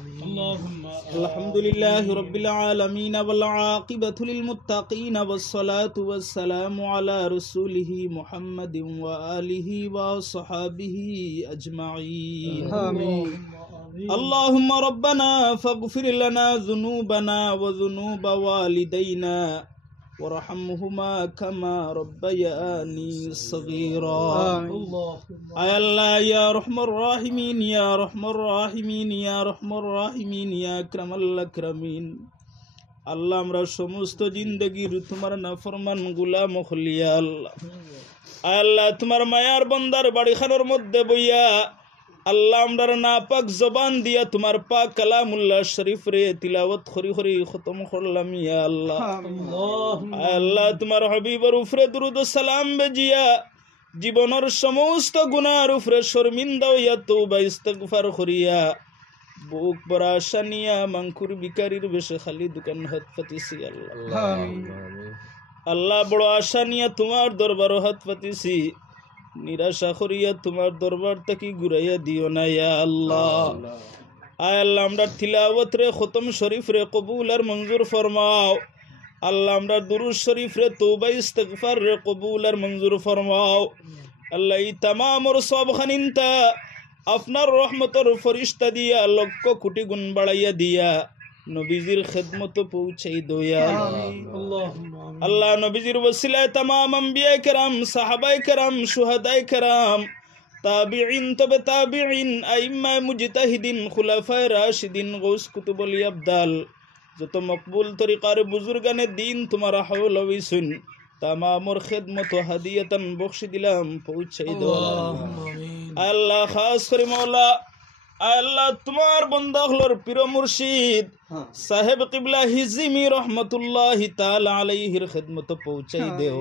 الحمد لله رب العالمين والعاقبة للمتقين والصلاة والسلام على رسوله محمد وآله وصحابه أجمعين اللهم ربنا فاغفر لنا ذنوبنا وذنوب والدينا وارحمهما كما ربياني صغيرا يا الله يا رحم الراحمين يا رحم الراحمين يا رحم الراحمين يا اكرم الاكرمين আল্লাহ আমরা সমস্ত জিন্দেগির তোমার নাফরমান গোলাম হলিয়া আল্লাহ আল্লাহ তোমার মায়ার বান্দার বাড়িখানোর মধ্যে বইয়া আল্লাহ আমরার নাপাক জবান দিয়া তোমার পাক কালামুল্লাহ শরীফ রে তিলাওয়াত করি করি খতম করলাম ইয়া আল্লাহ আল্লাহ তোমার হাবিবের উপরে দুরূদ ও সালাম বেজিয়া জীবনের সমস্ত গুনার উপরে শর্মিন্দা হইয়া তওবা ইস্তিগফার করিয়া বুক ভরা আশা নিয়া মাংকুর ভিখারির বেশে খালি দোকান হাত পাতিছি আল্লাহ আল্লাহ বড় আশা নিয়া তোমার দরবার হাত পাতিছি নিরাশা করিয়া তোমার দরবার থেকে ঘুরাইয়া দিও না ইয়া আল্লাহ আয় আল্লাহ আমরা তিলাওয়াত রে খতম শরীফ রে কবুল আর মঞ্জুর ফরমাও আল্লাহ আমরা দুরূদ শরীফ রে তওবা ইস্তিগফার রে কবুল আর মঞ্জুর ফরমাও আল্লাহ এই तमाम और সব খানিনতা আপনার রহমতের ফরিশতা দিয়া লক্ষ কোটি গুণ বাড়াইয়া দিয়া নবীজির খিদমত পৌঁছাই দয়া আল্লাহ নবীজির ওসিলায় तमाम আম্বিয়া کرام সাহাবায়ে کرام শুহাদায়ে کرام তাবিঈন তবে তাবিঈন আইম্মা মুজতাহিদিন খুলাফায়ে রাশিদিন গৌস কুতুবুল আবদাল যত মকবুল তরিকার বুজুর্গানে দিন তোমার হাওল হইছুন तमाम और খিদমত হাদিয়াতান বখশি দিলাম পৌঁছাই দাও আল্লাহ খাস করে মাওলা আল্লাহ তোমার বান্দা হলোর পীর মুর্শিদ সাহেব কিবলা হিজিমি রহমতুল্লাহি তাআলা আলাইহির খিদমত পৌঁছাই দেও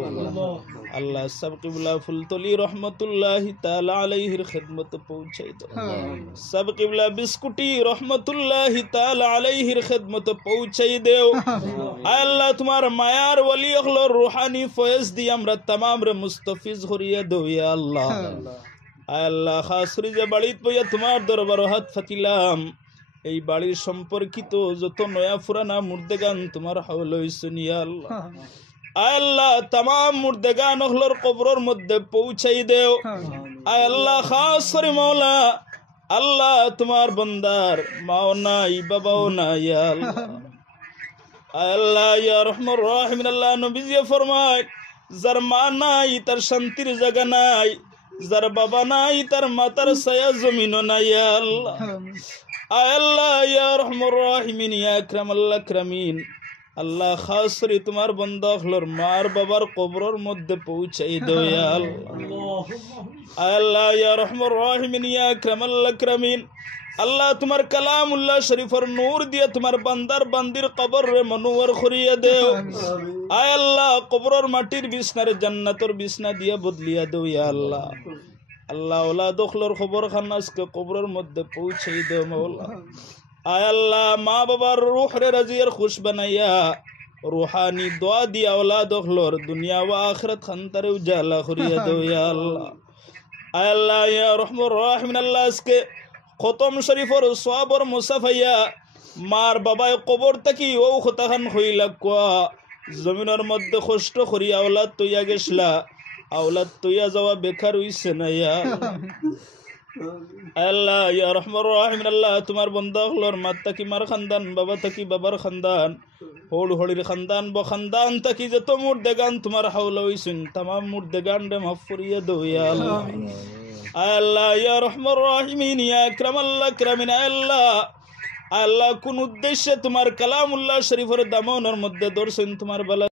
আল্লাহ সাহেব কিবলা ফুলতলি রহমতুল্লাহি তাআলা আলাইহির খিদমত পৌঁছাই দেও সাহেব কিবলা বিস্কুটি রহমতুল্লাহি তাআলা আলাইহির খিদমত পৌঁছাই দেও আল্লাহ তোমার মায়ার ওলি হলোর রূহানি ফয়েজ দি আমরা तमाम রে মুস্তাফিজ করিয়া দেও ইয়া আল্লাহ আল্লাহ খাসরি যে বাড়িত বইয়া তোমার দরবার হাত ফাতিলাম এই বাড়ির সম্পর্কিত যত নয়া পুরানা মুর্দেগান তোমার হাওল হইছুন ইয়া আল্লাহ আল্লাহ तमाम মুর্দেগান হলর কবরের মধ্যে পৌঁছাই দেও আল্লাহ খাসরি মাওলা আল্লাহ তোমার বান্দার মাও নাই বাবাও নাই ইয়া আল্লাহ আল্লাহ ইয়া রহমার রহিম আল্লাহ নবীজি ফরমায় যার মা নাই তার শান্তির জায়গা নাই যার বাবা নাই তার মাতার ছায়া জমিনও নাই ইয়া আল্লাহ আল্লাহ ইয়া রহমার রহিমিন ইয়া আকরামাল আকরামিন আল্লাহ খাস করে তোমার বান্দা হলোর মার বাবার কবরের মধ্যে পৌঁছাই দাও ইয়া আল্লাহ আল্লাহ ইয়া রহমার রহিমিন ইয়া আকরামাল আকরামিন আল্লাহ তোমার কালামুল্লাহ শরীফের নূর দিয়া তোমার বান্দার বান্দির কবর রে মনোয়ার করিয়া দেও আয় আল্লাহ কবরের মাটির বিছনারে জান্নাতের বিছনা দিয়া বদলিয়া দেও ইয়া আল্লাহ আল্লাহ ওলাদ খলর খবর খান আজকে কবরের মধ্যে পৌঁছাই দেও মাওলা আয় আল্লাহ মা বাবার রূহ রে রাজিয়ার খুশ বানাইয়া রূহানি দোয়া দিয়া ওলাদ খলর দুনিয়া ও আখিরাত খানতারে উজালা করিয়া দেও ইয়া আল্লাহ আয় আল্লাহ ইয়া রহমার রহিম আল্লাহ আজকে খতম শরীফর সওয়াবর মুসাফাইয়া মার বাবায় কবর থাকি ও খতাখান হইলা কোয়া জমিনের মধ্যে কষ্ট করিয়া আওলাদ তৈয়া গেছলা আওলাদ তৈয়া যাওয়া বেকার হইছে না ইয়া আল্লাহ ইয়া রহমার রহিম আল্লাহ তোমার বান্দা হলর মা থাকি মার খানদান বাবা থাকি বাবার খানদান হোল হলির খানদান ব খানদান থাকি যত মুর্দেগান তোমার হাওলা হইছুন तमाम মুর্দেগান রে মাফ করিয়া দাও ইয়া আল্লাহ আল্লাহ ইয়া রহমার রহিমিন ইয়া আকরামাল আকরামিন আল্লাহ আল্লাহ কোন উদ্দেশ্যে তোমার কালামুল্লাহ শরীফের দামনের মধ্যে দর্শন তোমার বালা